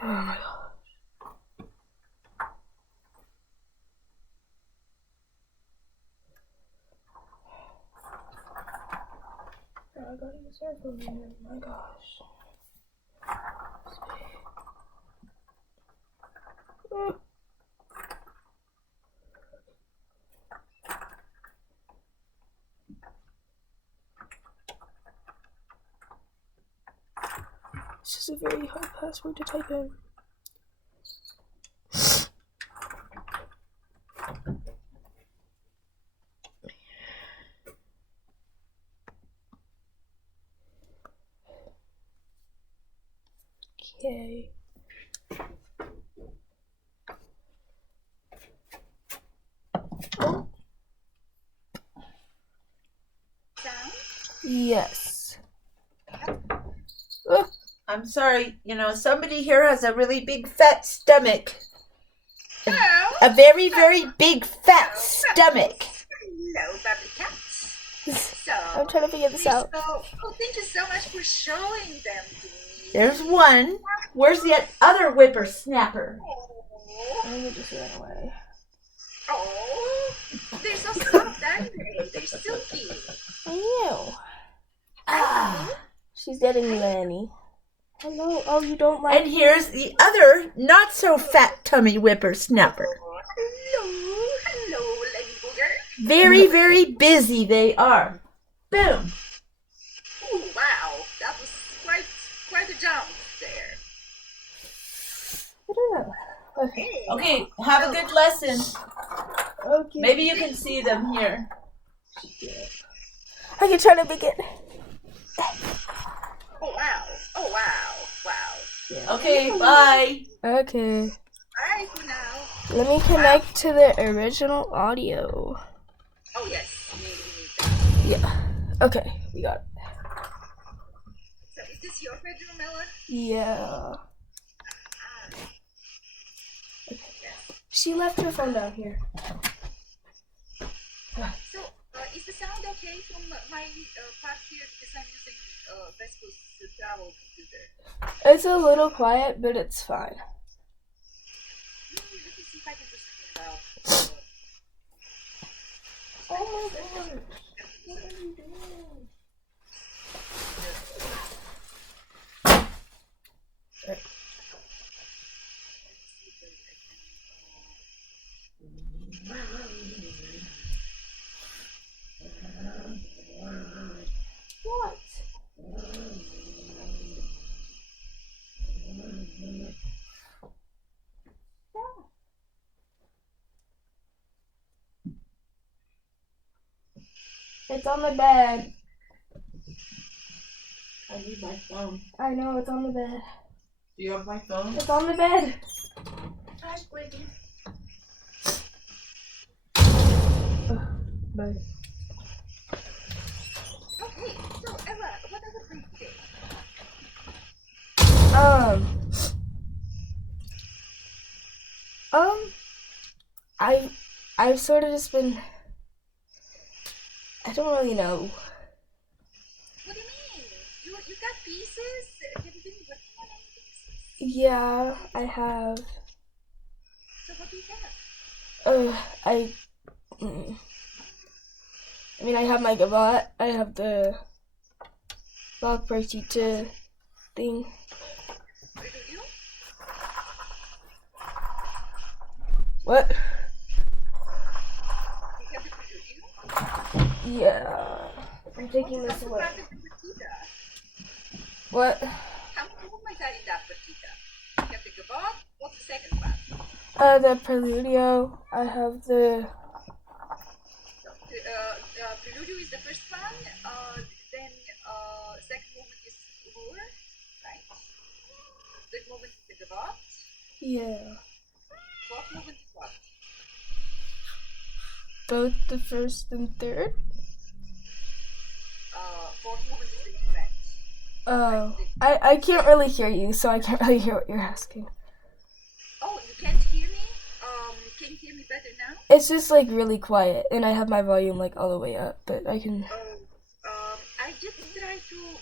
Oh my god. I gotta use earphones in here. Oh my gosh. This is a very hard password to type in. Okay. Yes. I'm sorry, somebody here has a really big fat stomach. A very, very big fat stomach. Hello, Bobby Cats. So, I'm trying to figure this out. Thank you so much for showing them to me. There's one. Where's the other whippersnapper? Let me just run away. Oh, they're so soft, aren't they? They're silky. I know. Ah. She's getting Lanny. Hello. Oh, you don't like. And here's the other not so fat tummy whippersnapper. Hello, Lady Booger. Very, very busy they are. Boom. Oh, wow. That was quite a jump there. I don't know. Okay, have a good lesson. Okay. Maybe you can see them here. I can try to make it. Oh, wow. Oh, wow. Wow. Yeah. Okay, bye. Okay. Bye for now. Let me connect to the original audio. Oh, yes. We need that. Yeah. Okay, we got it. So, is this your bedroom, Ella? Yeah. She left her phone down here. So, is the sound okay from my part here? Because I'm using Vesco's travel computer. It's a little quiet, but it's fine. Let me see if I can do something about. Oh my god. What are you doing? What? It's on the bed. I need my phone. I know, it's on the bed. Do you have my phone? It's on the bed. Gosh, Brittany. Bye. Okay, so Ella, what are the plans today? I've sort of just been. I don't really know. What do you mean? You got pieces? Have you been working on any pieces? Yeah, I have. So what do you have? I mean, I have my gavotte. I have the Bach preludio thing. Preludio? What? You have the preludio? Yeah. I'm taking this away. What? How much are in that partita? You have the gavotte. What's the second part? The preludio. I have the. Preludio is the first one. Then second movement is lure, right? Third movement is the gavotte. Yeah. Fourth movement is what? Both the first and third. Fourth movement is the duet. Oh, I can't really hear you, so I can't really hear what you're asking. Oh, you can't hear me? Can you hear me better now? It's just like really quiet, and I have my volume like all the way up, but I can. I did try to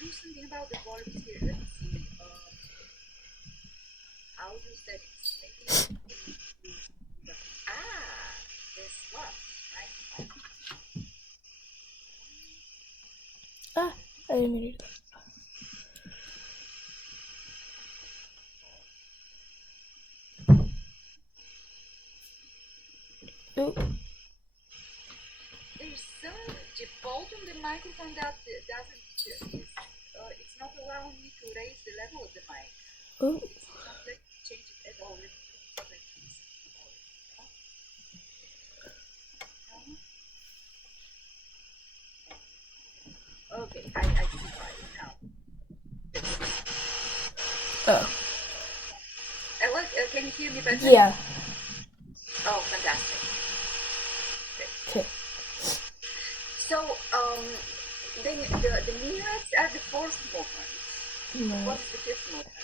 do something about the volumes here. Let me see. audio settings. Maybe this one, right? I didn't mean to do that. Ooh. There's some default on the microphone that doesn't. It's not allowing me to raise the level of the mic. Ooh. It's not letting me change it at all. Let me see if I can see it. Okay, I see why now. Oh. Can you hear me better? Yeah. Oh, fantastic. Okay. So, then the minuets are the fourth movement. No. What is the fifth movement?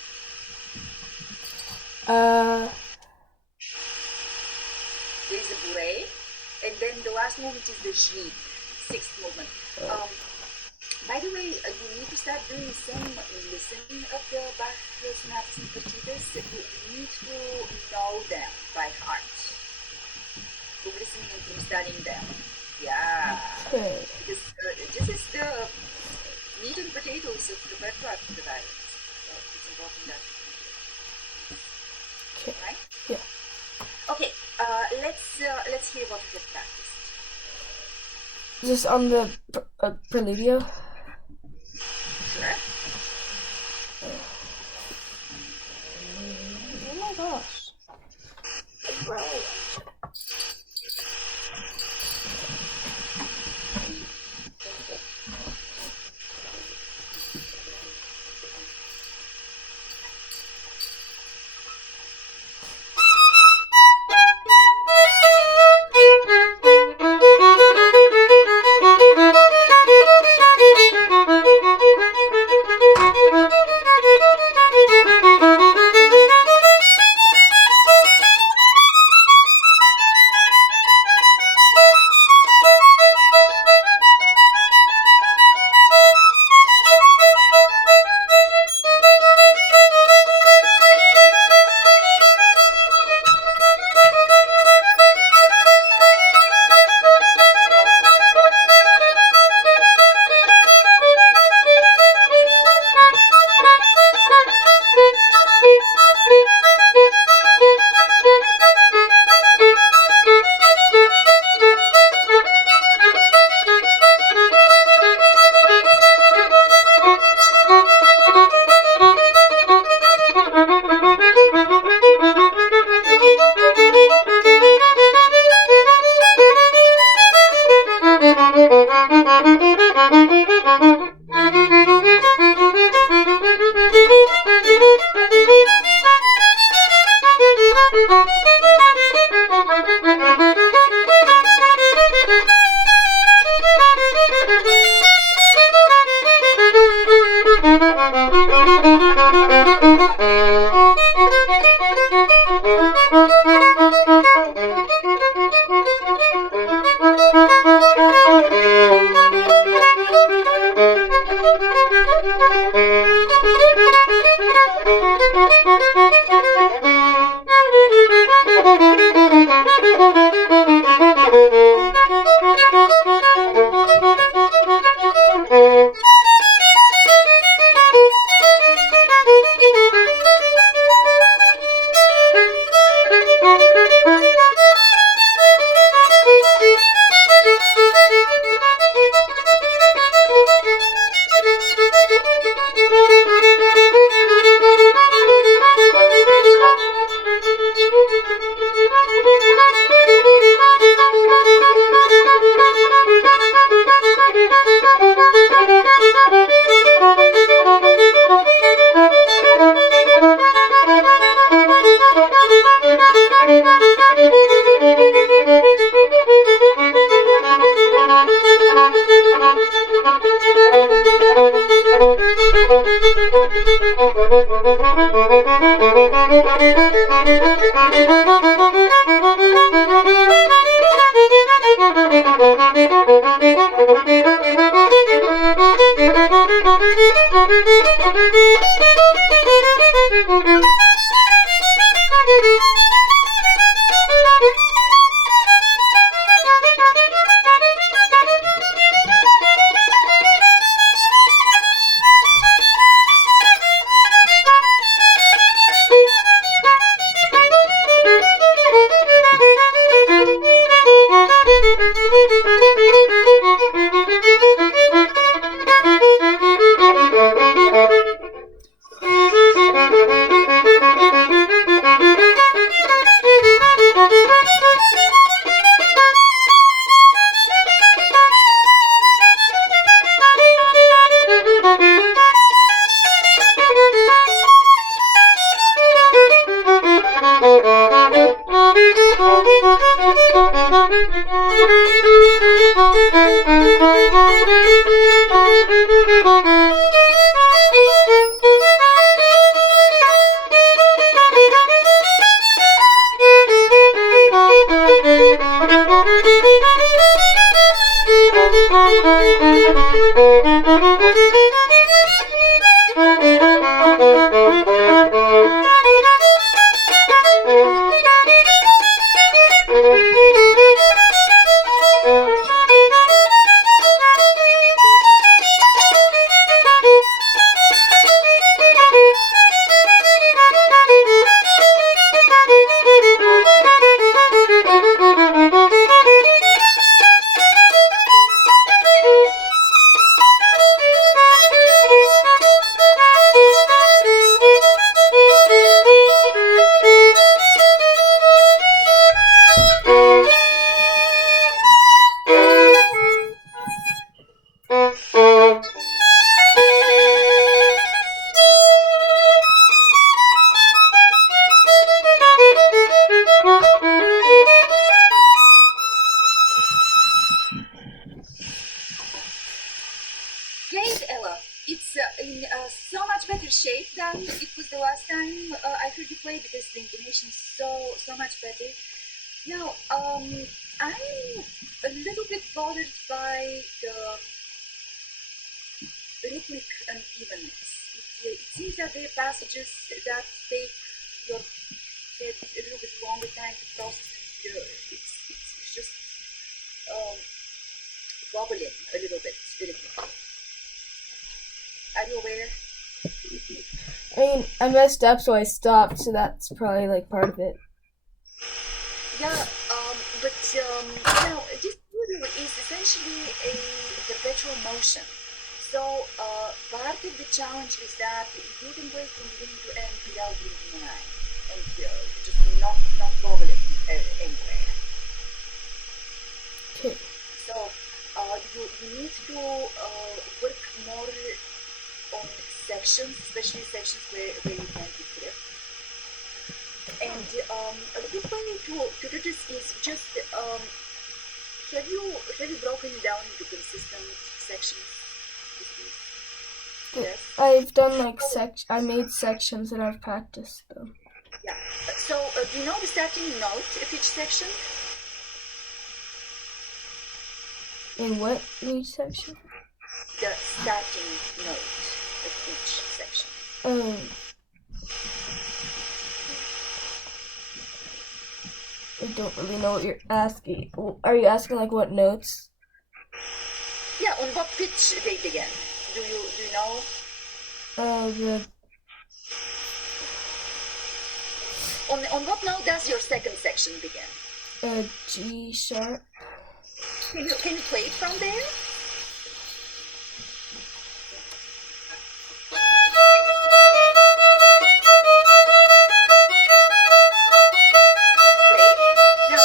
There is a bourrée, and then the last movement is the G, sixth movement. By the way, you need to start doing some listening of the Bach sonatas and partitas. You need to know them by heart. From listening and from studying them. Yeah. Okay. Because this is the meat and potatoes of the repertoire for the violins. So it's important that you do. Okay. Right? Yeah. Okay. Let's hear what you have practiced. Is this on the preludio? Sure. Oh my gosh. think, Ella, it's in so much better shape than it was the last time I heard you play because the intonation is so much better. Now, I'm a little bit bothered by the rhythmic unevenness. It seems that there are passages that take your head a little bit longer time to process, and it's just wobbling a little bit rhythmically. Are you aware? I mean, I messed up, so I stopped. So that's probably like part of it. Yeah, but this preludio is essentially a perpetual motion. So part of the challenge is that you can play from beginning to end without blinking an eye and just not wobbling anywhere. Okay. So you need to work more on sections, especially sections where you can be grip. And a good way to do this is just have you broken it down into consistent sections? Yes. I've done like I made sections and I've practiced them. Yeah. So do you know the starting note of each section? In what in each section? The starting note of each section. I don't really know what you're asking. Are you asking like what notes? Yeah, on what pitch they begin? Do you know? On what note does your second section begin? G sharp. Can you play it from there? Great. Now,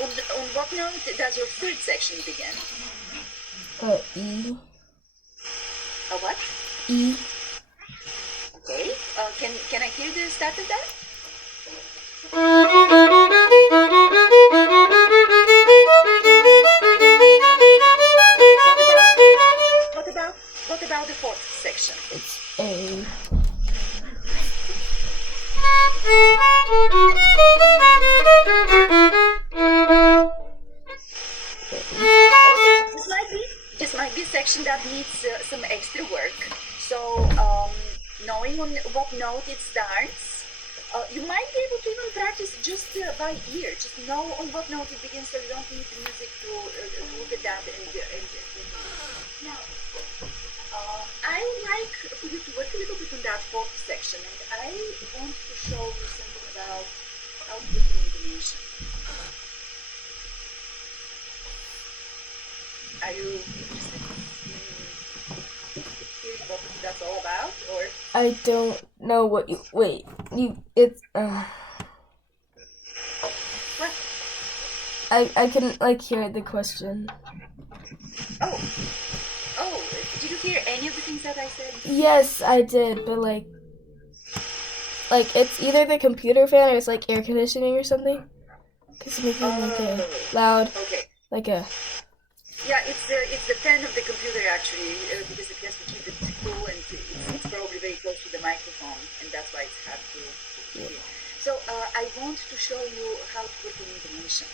on what note does your third section begin? E. A what? E. Okay. Can I hear the start of that? What about the fourth section? It's A. This might be a section that needs some extra work. So knowing on what note it starts, you might be able to even practice just by ear. Just know on what note it begins, so you don't need the music to look at that and now. I would like for you to work a little bit on that fourth section, and I want to show you something about how to put the intonation. Are you interested in hearing what that's all about, or? I don't know what you it's What? I couldn't like hear the question. Oh, did you hear any of the things that I said? Yes, I did, but like it's either the computer fan or it's like air conditioning or something. Cause it's making like a loud, like a. Yeah, it's the fan of the computer actually, because it has to keep it cool, and it's probably very close to the microphone, and that's why it's hard to hear. So I want to show you how to work on intonation.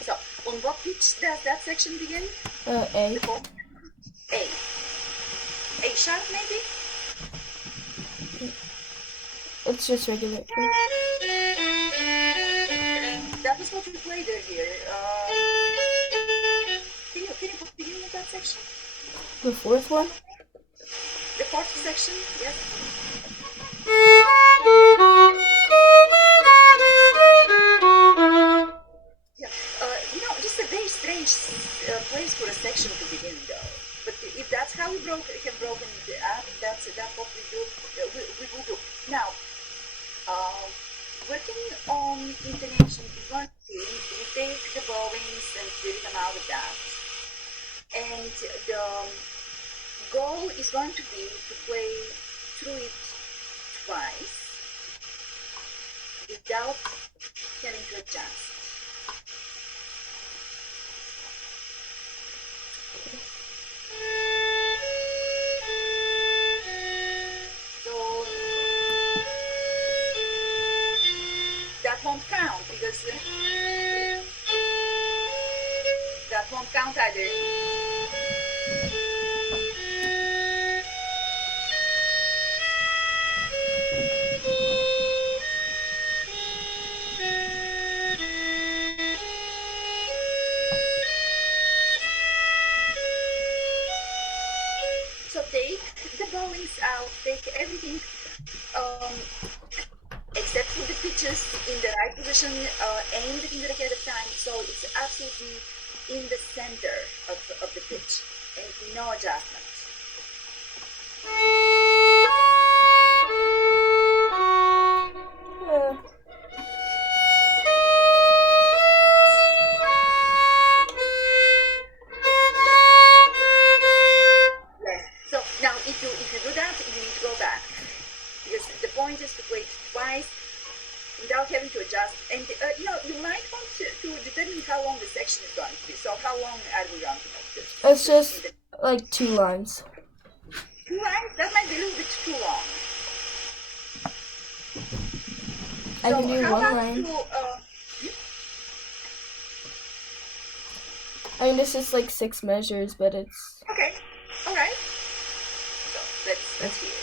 So on what pitch does that section begin? A. A sharp maybe? It's just regular. That was what we played earlier. Can you put the beginning of that section? The fourth one? The fourth section, yes. Yeah. Just a very strange place for a section to begin, though. But if that's how we have broken it up, that's what we do. We will do. Now, working on intonation is one thing. We take the bowings and the rhythm out of that. And the goal is going to be to play through it twice without having to adjust. take the bowings out, take everything except for the pitches in the right position, aim the finger ahead of time, so it's absolutely in the center of the pitch and no adjustment. Yes. So now if you do that, you need to go back. Because the point is to play it twice without having to adjust. And you might want to determine how long the section is going to be. So how long are we going to make this? It's just like 2 lines. 2 lines? That might be a little bit too long. I can do how 1 about line. I mean, it's just like 6 measures, but it's... Okay, all right. So let's hear it.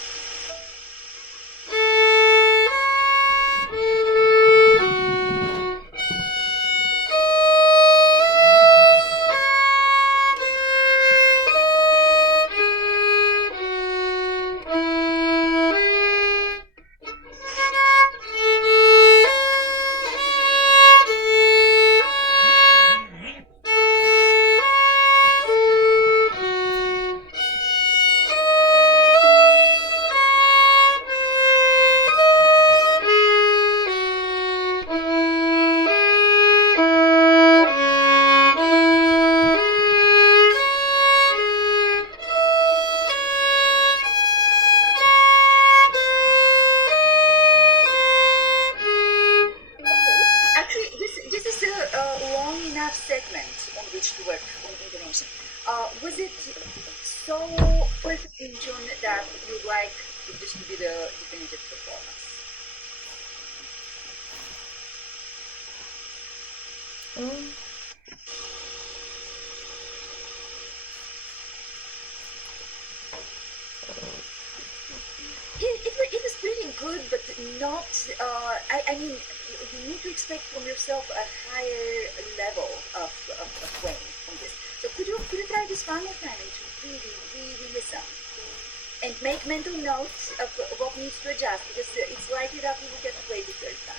Segment on which to work on intonation. Was it so perfect in tune that you'd like this to be the definitive performance? It was pretty good, but not. I mean, you need to expect from yourself a higher level of playing on this. So could you try this one more time and really listen and make mental notes of what needs to adjust, because it's likely that we will get to play the third time.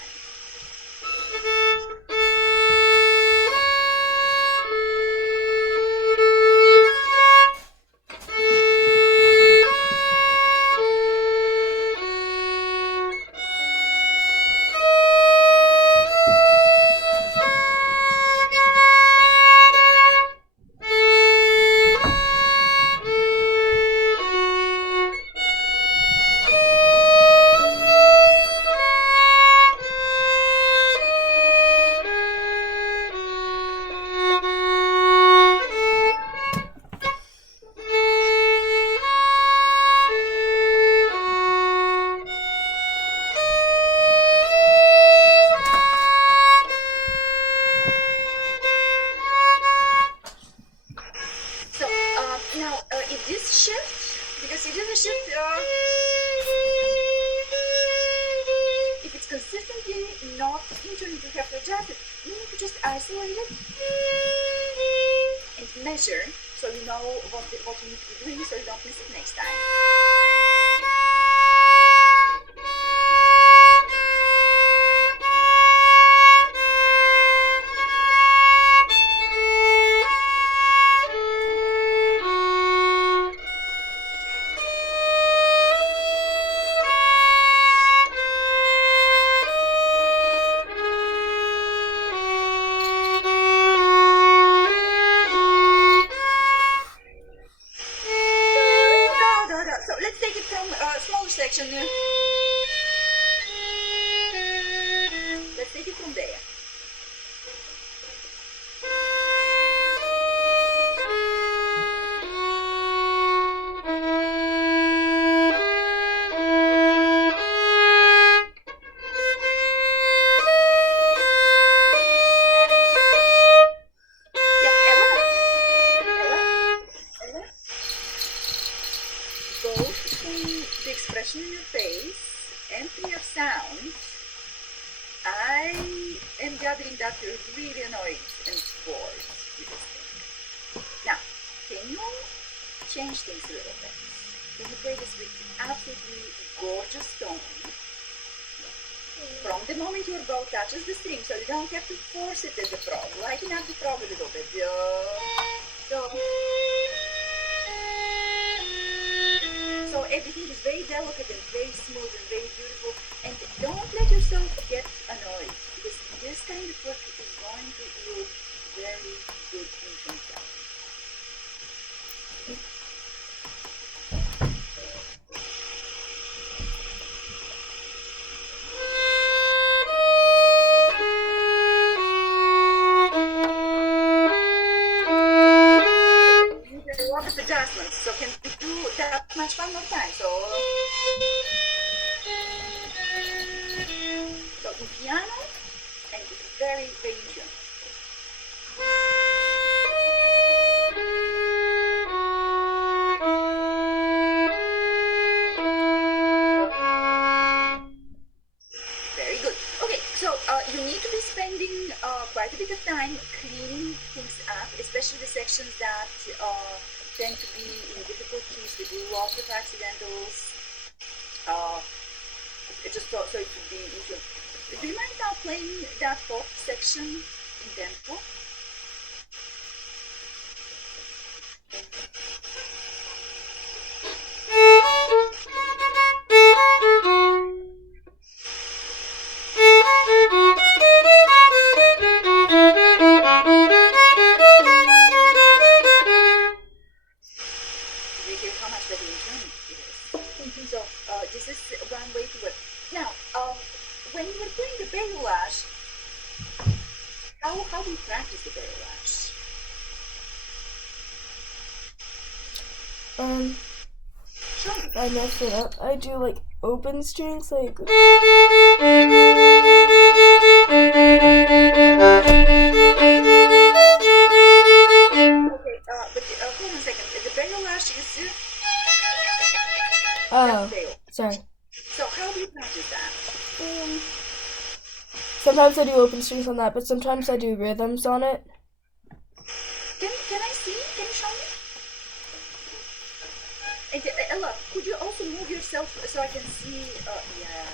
If it's consistently not in tune, you have to adjust it. You need to just isolate it and measure, so you know what you need to be doing, so you don't miss it next time. So let's take it from a smaller section. Let's take it from there. The expression in your face and in your sound, I am gathering that you're really annoyed and bored with this thing. Now, can you change things a little bit? play this with absolutely gorgeous tone. From the moment your bow touches the string, so you don't have to force it at the frog. Lighten up the frog a little bit. So everything is very delicate and very smooth and very beautiful. And don't let yourself get annoyed, because this kind of work is going to yield very good instrumentality. A lot of adjustments, so can we do that much one more time? So in piano and very, very in tune. Very good. Okay, so you need to be spending quite a bit of time cleaning things up, especially the sections that tend to be in difficult keys with lots of accidentals. Just so it could be in tune. Do you mind now playing that fourth section in tempo? Do you hear how much better in tune it is? So this is one way to work. Now, when you were playing the barrel lash, how do you practice the barrel lash? Sure. I messed it up. I do like open strings, like. Okay, but hold on a second. The barrel lash is. Oh, sorry. So how do you practice that? Sometimes I do open strings on that, but sometimes I do rhythms on it. Can I see? Can you show me? And Ella, could you also move yourself so I can see? Yeah.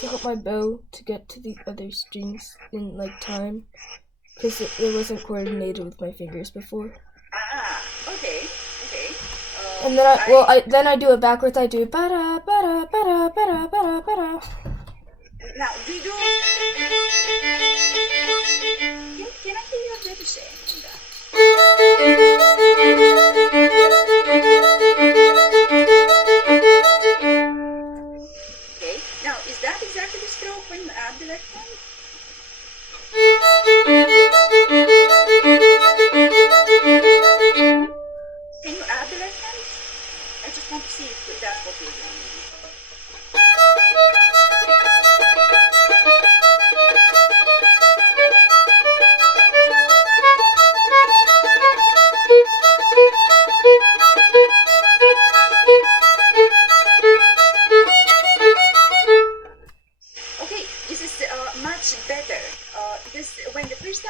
To help my bow to get to the other strings in like time, because it wasn't coordinated with my fingers before. Ah, okay. And then I do it backwards. I do ba-da, ba-da, ba-da, ba-da, ba-da, ba-da. Now, do you do? Can I hear your débouché in that? Okay. Now, is that exactly the stroke when you add the left hand? Can you add the left hand? I just want to see if that's what you're doing. Okay, this is much better because when the first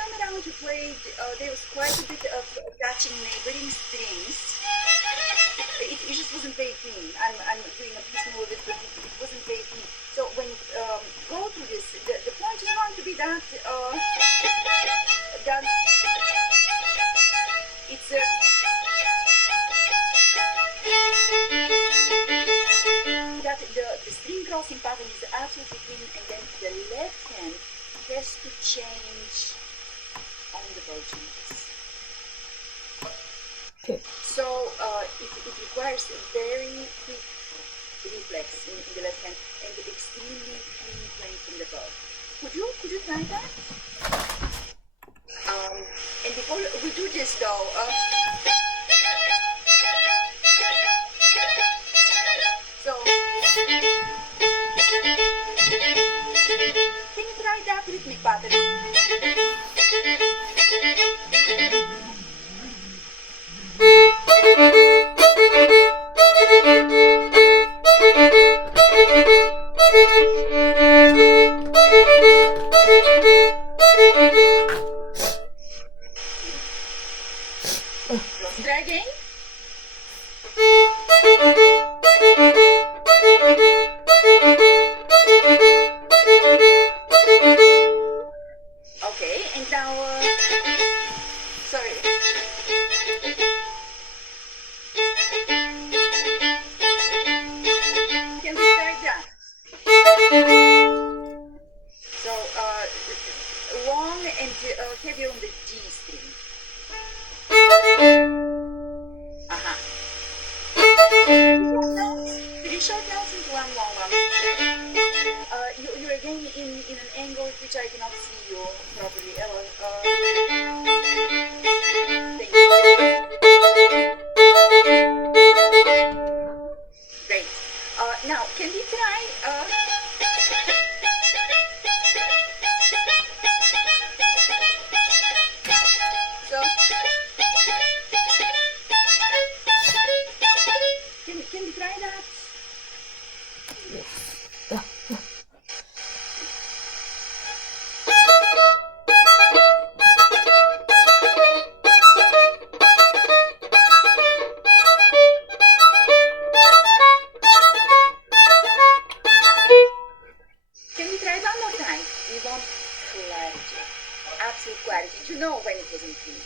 the string crossing pattern is absolutely clean, and then the left hand has to change on the bow changes. Okay. So it requires a very quick reflex in the left hand and extremely clean playing from the bow. Could you try that? And before we do this though, so can you try that rhythmic pattern? Try again. Okay, and now, sorry. Can we try that? So, long and heavy on the G string. Uh-huh. Three short notes into one long one. You're again in an angle which I cannot see you properly. Thank you. Great. Now, can we try? So, can we try that? Can we try one more time? We want clarity, absolute clarity, to know when it was in key.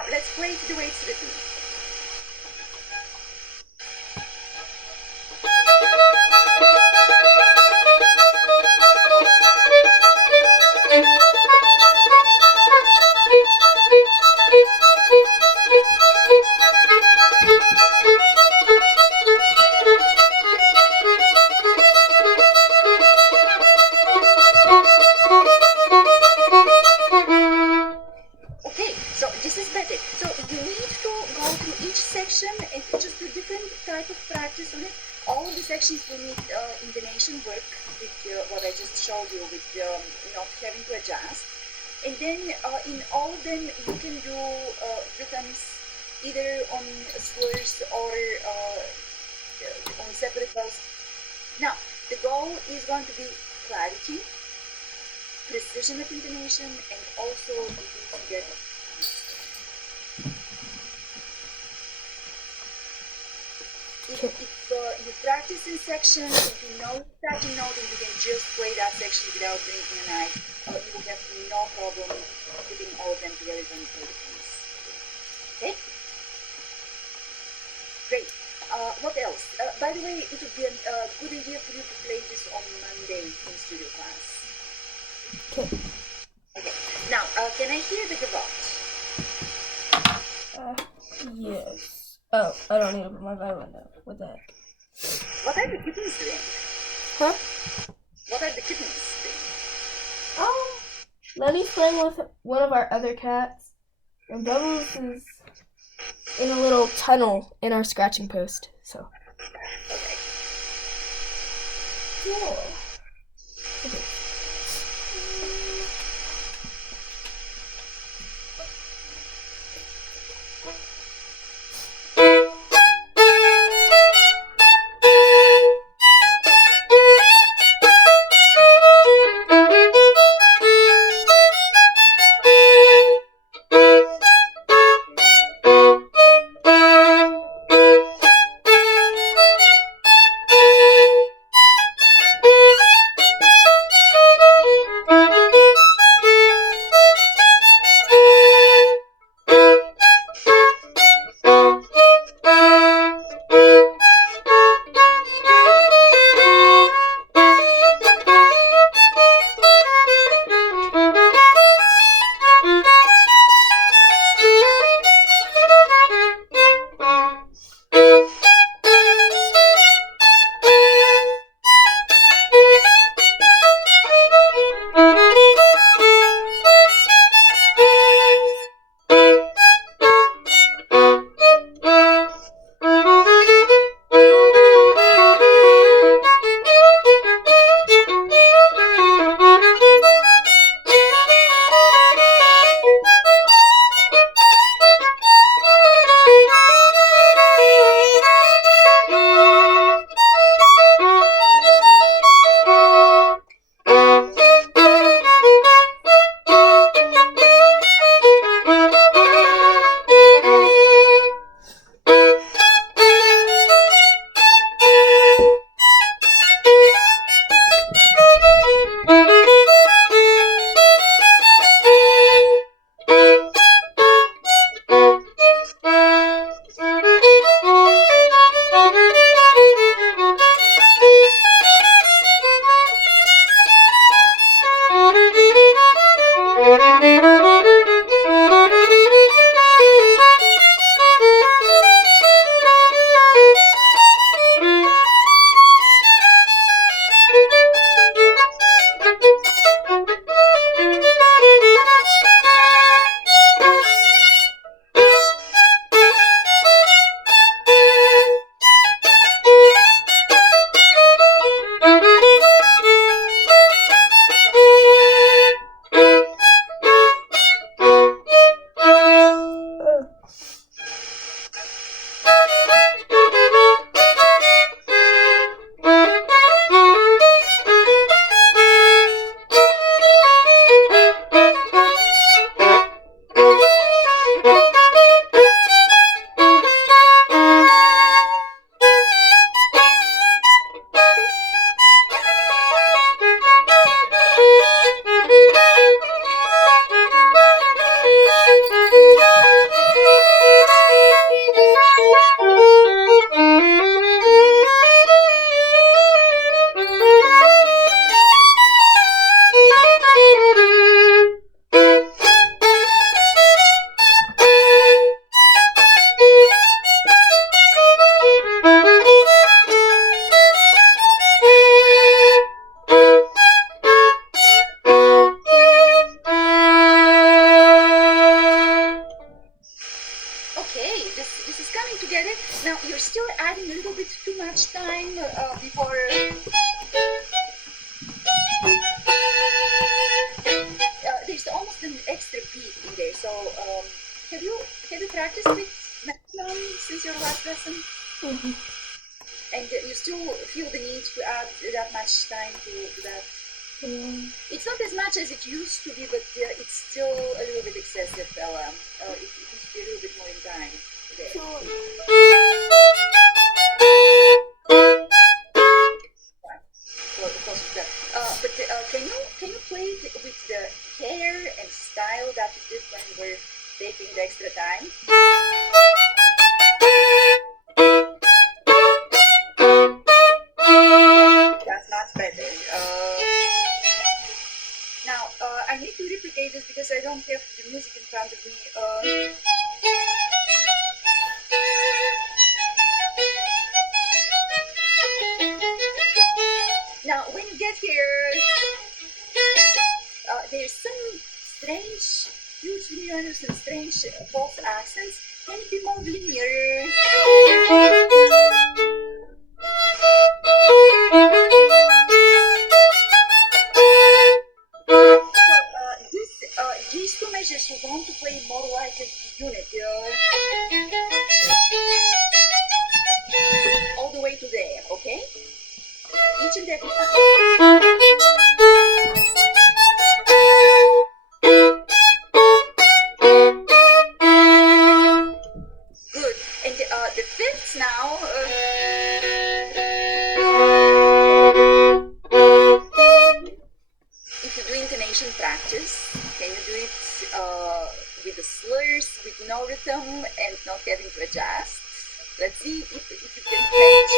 Now let's play to the way it's written. Okay, so this is better. So you need to go through each section and just do different type of practice on it. All of the sections will need intonation work with what I just showed you with not having to adjust. And then in all of them you can do rhythms either on slurs or on separate vowels. Now, the goal is going to be clarity, precision of intonation, and also you need to get if you practice in sections, if you know the starting note and you can just play that section without blinking an eye, you will have no problem putting all of them together when you play the piece. Okay? Great. What else? By the way, it would be a good idea for you to play this on Monday in studio class. Okay. Okay. Now, can I hear the gavotte? Yes. Oh, I don't need to put my violin down. What the heck? What are the kittens doing? Huh? What are the kittens doing? Lenny's playing with one of our other cats, and Bubbles is in a little tunnel in our scratching post. So. Okay. Yeah. Okay. you're still adding a little bit too much time before. There's almost an extra beat in there. So have you practiced with metronome since your last lesson? Mm-hmm. And you still feel the need to add that much time to that? It's not as much as it used to be, but it's still a little bit excessive, Ella. It needs to be a little bit more in time there. Because of that. But can you play it with the care and style that you did when you were taking the extra time? That's much better. Now, I need to replicate this because I don't have the music in front of me. Now, when you get here, there's some strange, huge nuances and strange false accents. Can it be more linear? These two measures you want to play more like a unit. All the way to there, okay? Each and every time. Good. And the fifths now. If you do intonation practice, can you do it with the slurs, with no rhythm, and not having to adjust? Let's see if you can match.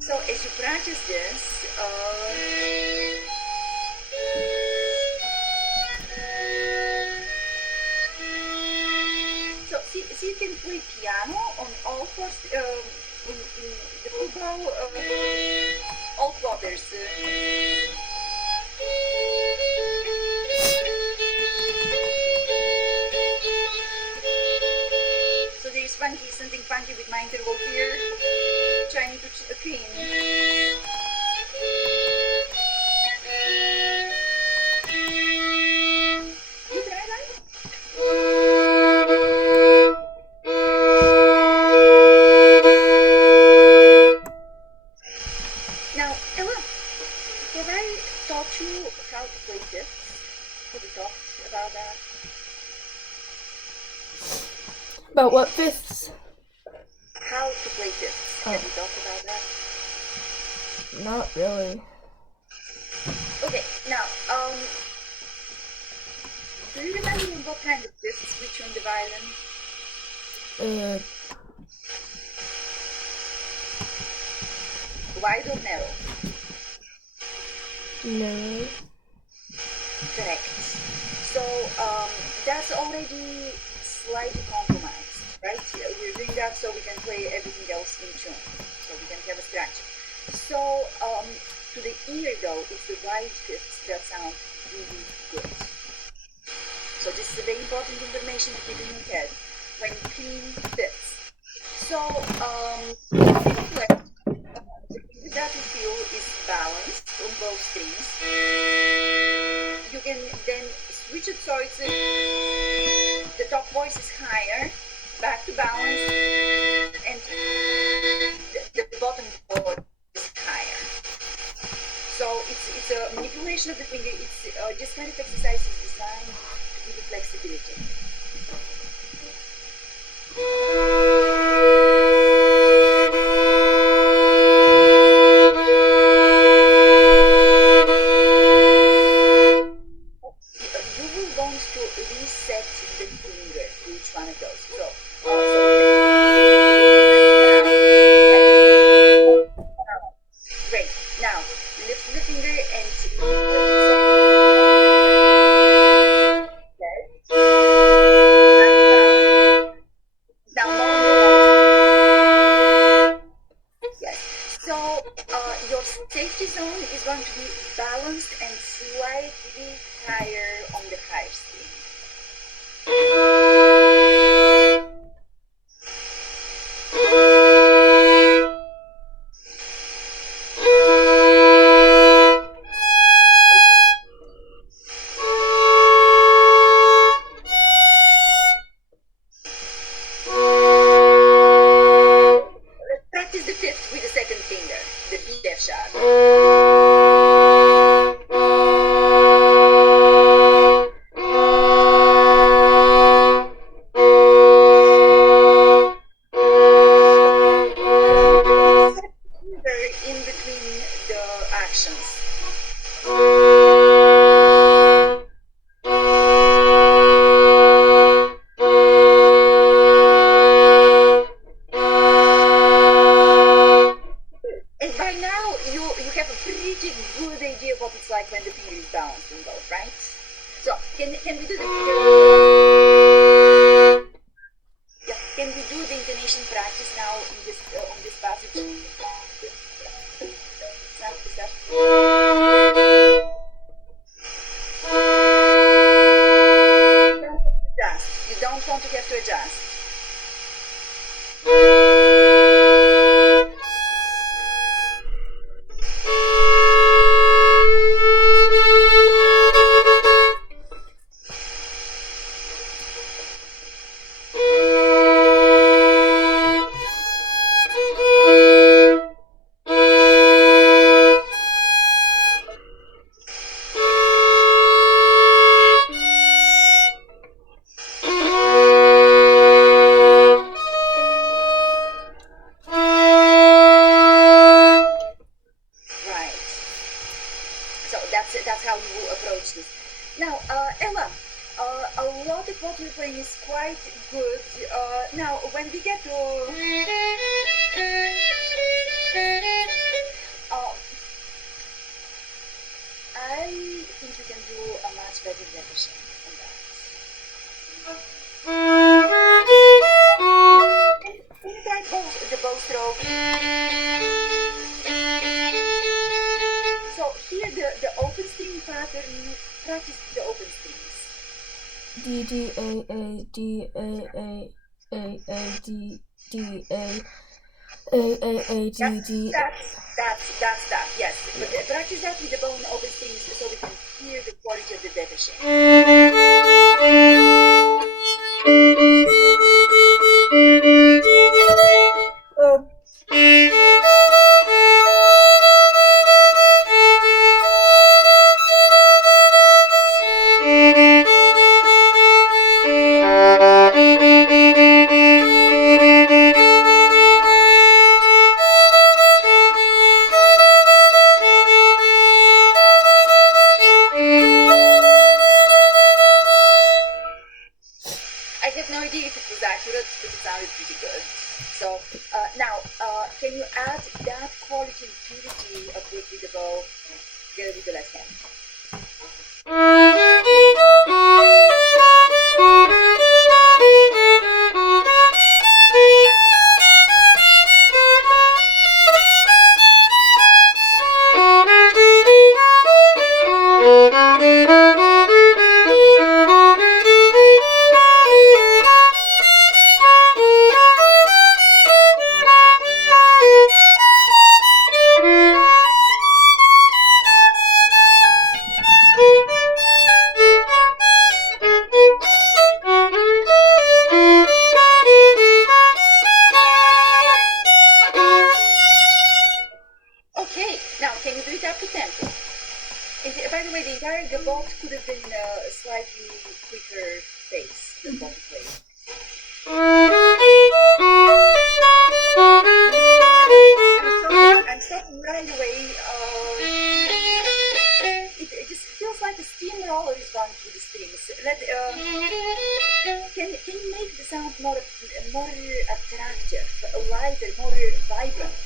So as you practice this, so see you can play piano on all fours in the full bow, all quarters. So there is something funky with my interval here, trying to clean. You try that? Now, Ella, have I taught you how to play fifths? Have you talked about that? About what fifths? How to play fifths. Have you talked about that? Not really. Okay, now, do you remember what kind of fifths which on the violin? Wide or narrow? No. Correct. So that's already slightly compromised, right? We're doing that so we can play everything else in tune, so we can have a structure. So to the ear though, it's the wide fifths that sound really good. So this is a very important information to keep in your head when you clean fifths. So that you feel is balanced on both strings. You can then switch it so it's the top voice is higher, back to balance, and the bottom voice is higher. So it's a manipulation of the finger. It's this kind of exercise is designed to give you flexibility. going to be balanced and slightly higher on the higher string. Let's practice the fifth with the second finger, the B F sharp. In between the actions. And by now you have a pretty good idea of what it's like when the finger is balanced in both, right? So can we do the yeah, can we do the intonation practice now in this on this passage? You don't want to have to adjust. That's how you approach this. Now, Ella, a lot of what you're playing is quite good. Now, when we get to I think you can do a much better repetition on that. Can you try the bow stroke? So here the open string pattern, practice the open strings. D D A A D A A A D D A A D D. That's that. Yes, but practice that with the bow and open strings so we can hear the quality of the detaching. I have no idea if it was accurate, but it sounded pretty good. So now, can you add that quality and purity of it with the bow together with the left hand? Okay, now can you do it up to tempo? And by the way, the entire gavotte could have been a slightly quicker pace than what we played. I'm stopping right away. It just feels like a steamroller is going through the strings. Can you make the sound more attractive, lighter, more vibrant?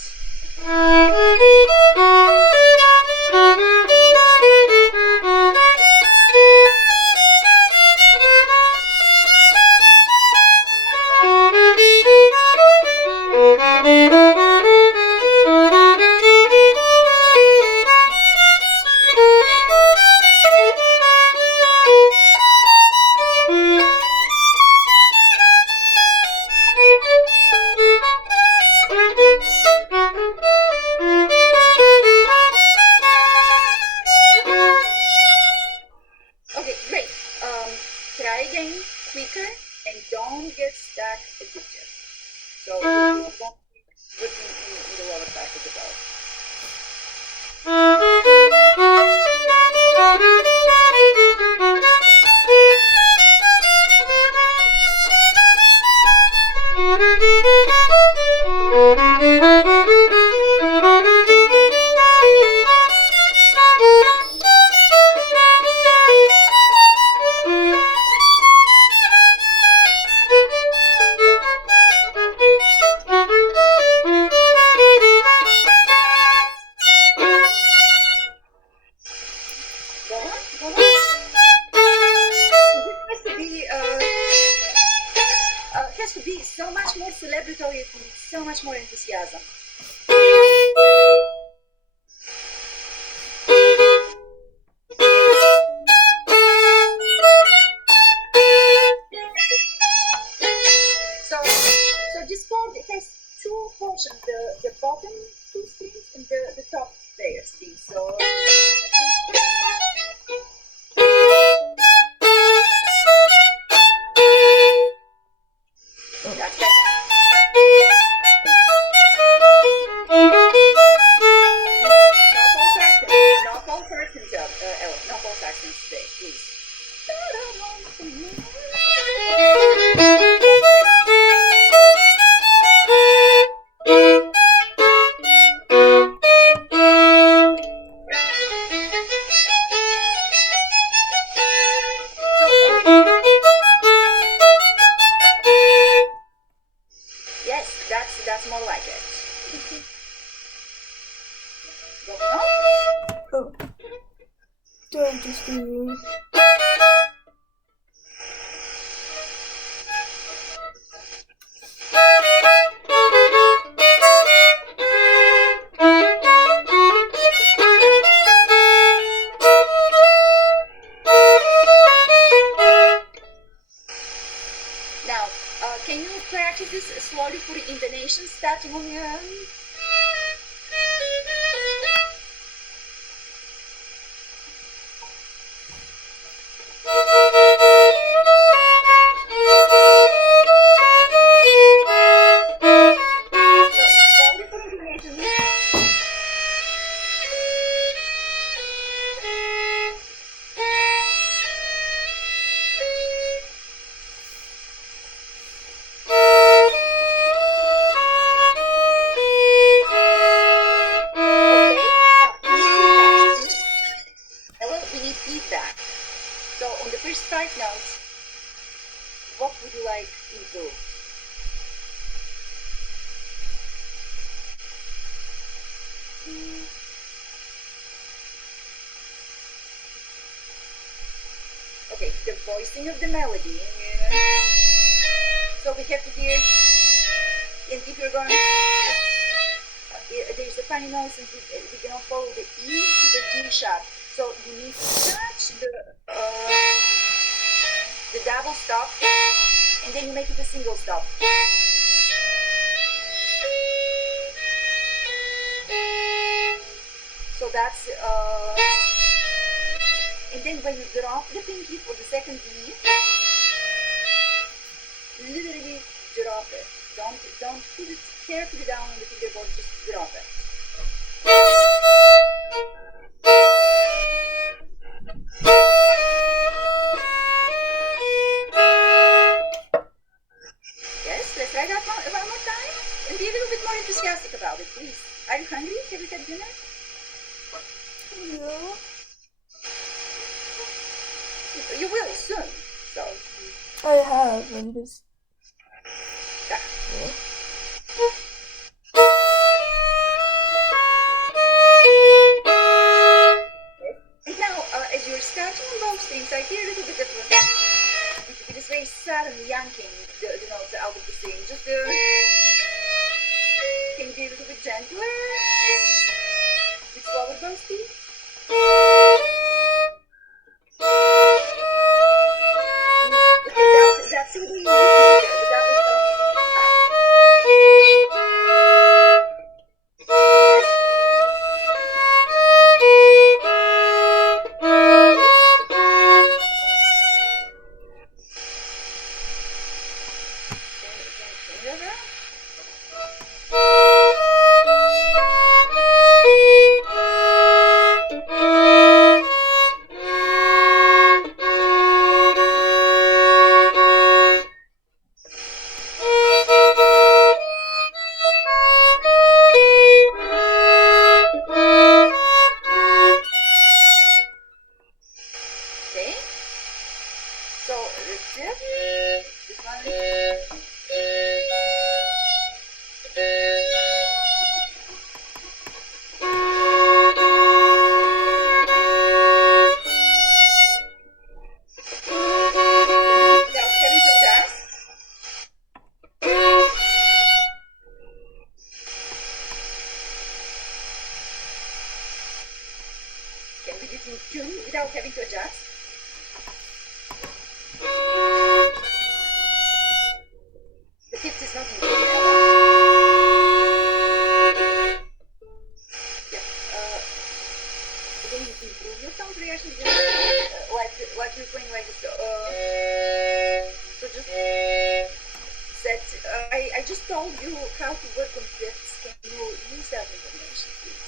Has to be so much more celebratory, so much more enthusiasm. So this chord has two portions: the bottom two strings and the top layer strings. So. That's better. No false accents, Ella. No false accents today, please. Yes, that's more like it. No? Oh. Don't just do. Now, can you practice this slowly for the intonation, starting on your own? Feedback. So on the first 5 notes, what would you like improved? Okay, the voicing of the melody. So we have to hear, and if you're going, there's a funny noise, and we cannot follow the E to the G sharp. So you need to touch the double stop, and then you make it a single stop. So that's, and then when you drop the pinky for the second E, literally drop it. Don't put it carefully down on the fingerboard, just drop it. Yes, let's try that one more time. And be a little bit more enthusiastic about it, please. Are you hungry? Have you had dinner? Yeah. You will soon. So I have, I'm just. yeah. And now, as you're starting on those things, I hear a little bit of this very sudden yanking the notes out of the string. Just can you be a little bit gentler? With slower bow speed? That's the way you use the double stop. without having to adjust. The fifth is not included. Again, you can improve your sound reaction just like you're playing like this. So just set. I just told you how to work on fifths. Can you use that information, please?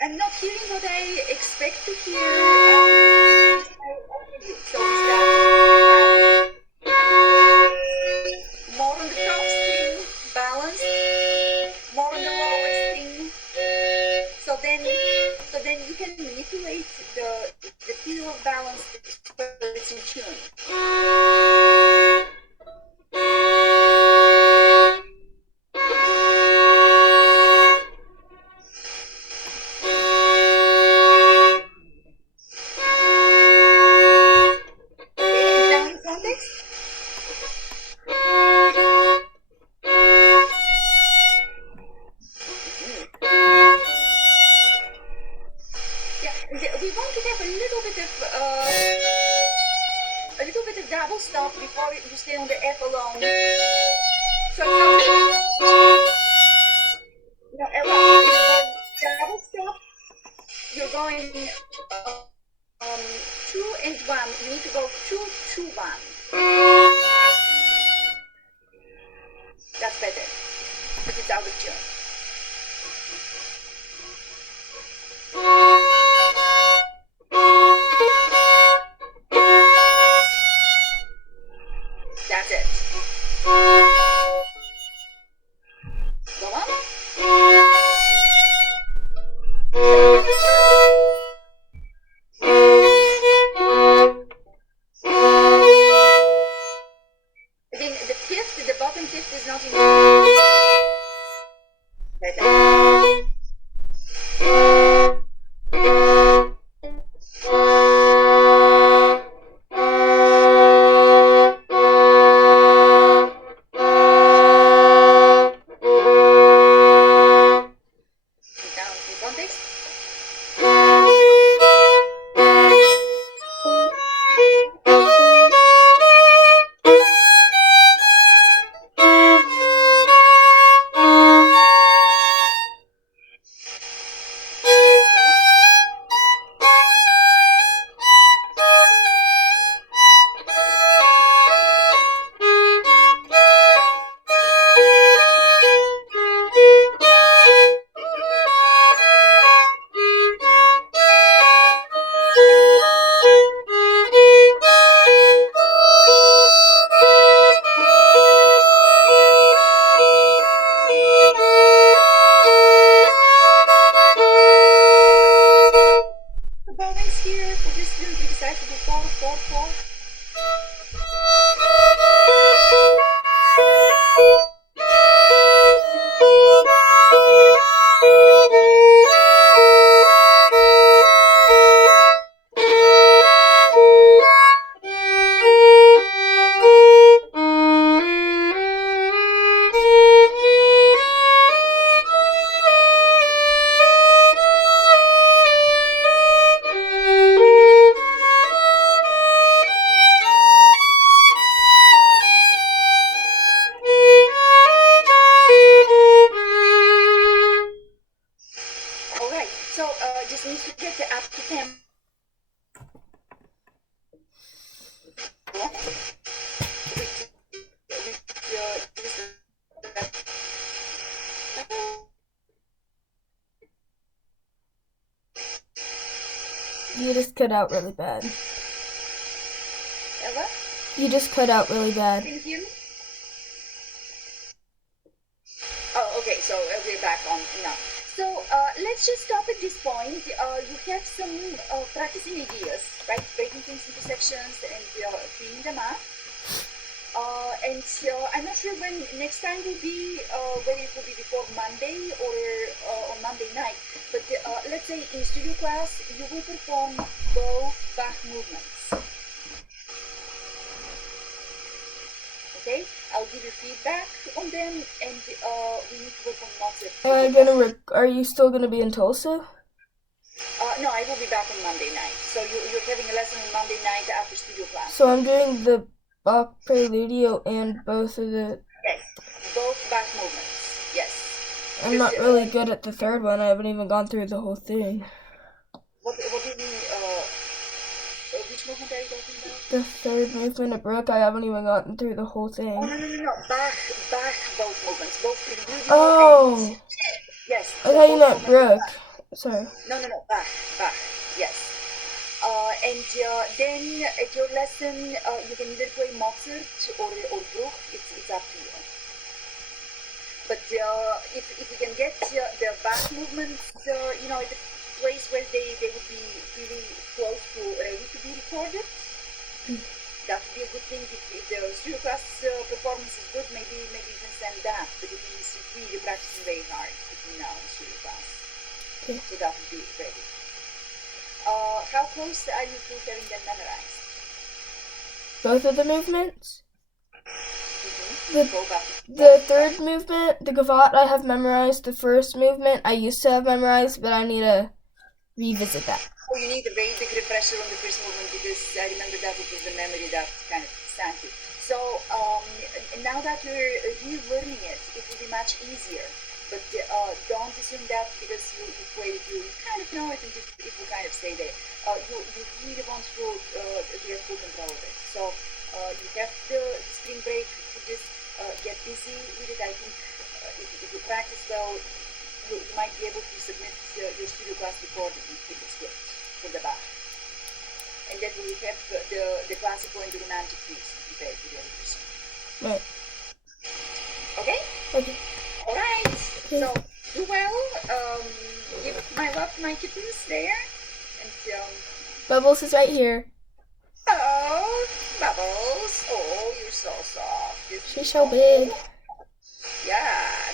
I'm not hearing what I expect to hear. So is that more on the top string, balance, more on the lower string. So then you can manipulate the feel of balance so it's in tune. Down in context. Yeah, we want to have a little bit of double stop before you stay on the F alone. So double stop. You're going 2 and 1. You need to go 2, 2, 1. That's better. But it's out of tune. That's it. Go on. Again, the bottom fifth is not in better. Down in context. The bowings here for this tune, we decide to do 4, 4, 4. Alright, so just need to get up to 10. You just cut out really bad. What? You just cut out really bad. Can you hear me? Oh, okay, so we're back on now. So let's just stop at this point. You have some practicing ideas, right? Breaking things into sections and cleaning them up. And I'm not sure when next time will be, whether it will be before Monday or on Monday night. But let's say in studio class, you will perform both Bach movements. Okay, I'll give you feedback on them, and we need to work on Mozart. Are you still gonna be in Tulsa? No, I will be back on Monday night. So you're having a lesson on Monday night after studio class. So I'm doing the Bach preludio and both of the. Yes, both Bach movements. Yes. I'm not really good at the third one. I haven't even gone through the whole thing. What do you mean? Which movement are you talking about? The third movement at Brook, I haven't even gotten through the whole thing. Oh, no. Bach, both movements, both preludio. Oh. Yes. I thought you meant Brook. Sorry. No, Bach, yes. And then at your lesson, you can either play Mozart or Bruch. It's up to you. But if we can get the Bach movements, at a place where they would be really close to ready to be recorded, that would be a good thing. If the studio class performance is good, maybe you can send that. But it means really practicing very hard between now and studio class. Okay. So that would be ready. How close are you to having them memorized? Both of the movements? Mm-hmm. The third movement, the gavotte, I have memorized. The first movement, I used to have memorized, but I need to revisit that. Oh, you need a very big refresher on the first movement, because I remember that it was the memory that kind of sank you. So now that you're relearning it, it will be much easier. But don't assume that because you play it, you kind of know it, and it will kind of stay there. You really want to have full control of it. So you have the spring break for this. Get busy with it. I think if you practice well, you might be able to submit your studio class recording if it's good for the Bach. And then we have the classical and the romantic piece prepared for the other person. Right. Okay? Okay. All right. So do well. Give my love to my kittens there. And Bubbles is right here. oh, Bubbles. Oh, you're so soft. She's so big. Yeah,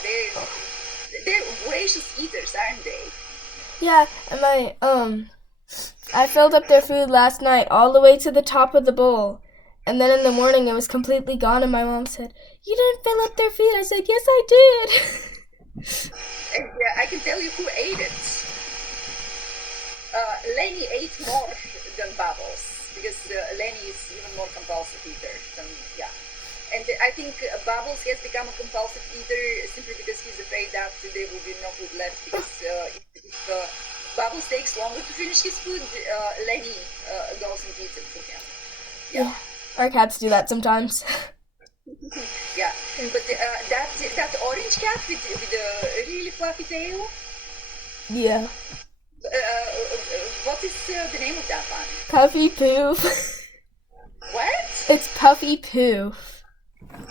they're voracious eaters, aren't they? Yeah, and I filled up their food last night all the way to the top of the bowl. And then in the morning it was completely gone, and my mom said, "You didn't fill up their feet." I said, "Yes, I did." And I can tell you who ate it. Lenny ate more than Bubbles, because Lenny is even more compulsive eater than, yeah. And I think Bubbles has become a compulsive eater simply because he's afraid that there will be no food left, because if Bubbles takes longer to finish his food, Lenny goes and eats it for him. Yeah. Our cats do that sometimes. Yeah, but that orange cat with the really fluffy tail, Yeah. what is the name of that one? Puffy Poof. What? It's Puffy Poof.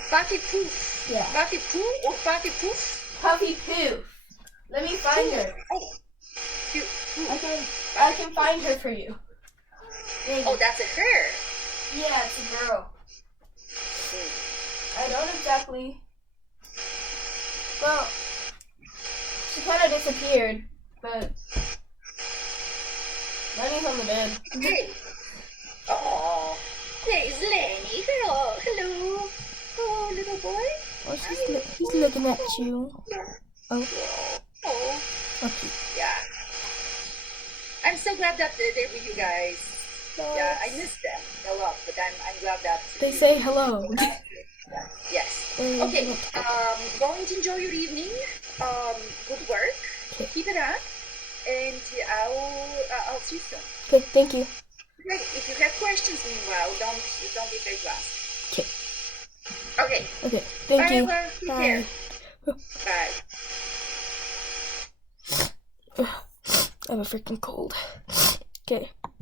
Puffy Poof. Yeah. Puffy Poo or Puffy Poof? Puffy Poof. Let me find her. Oh, I can find her for you. oh, that's a her. Yeah, it's a girl. I don't exactly. Well, she kind of disappeared, but Lenny's on the bed. Hey. Oh, there's Lenny. Hello. Oh, little boy. Oh, he's looking at you. Oh. Oh. Okay. Yeah. I'm so glad that they're with you guys. Yeah, I miss them a lot, but I'm glad that They say hello. Yes. Okay. Go and enjoy your evening. Good work. Okay. Keep it up, and I'll see you soon. Okay, thank you. Okay. If you have questions, meanwhile, don't be afraid to ask. Okay. Okay. Okay, thank Bye, you. Ella. Take care. Bye. I have a freaking cold. Okay.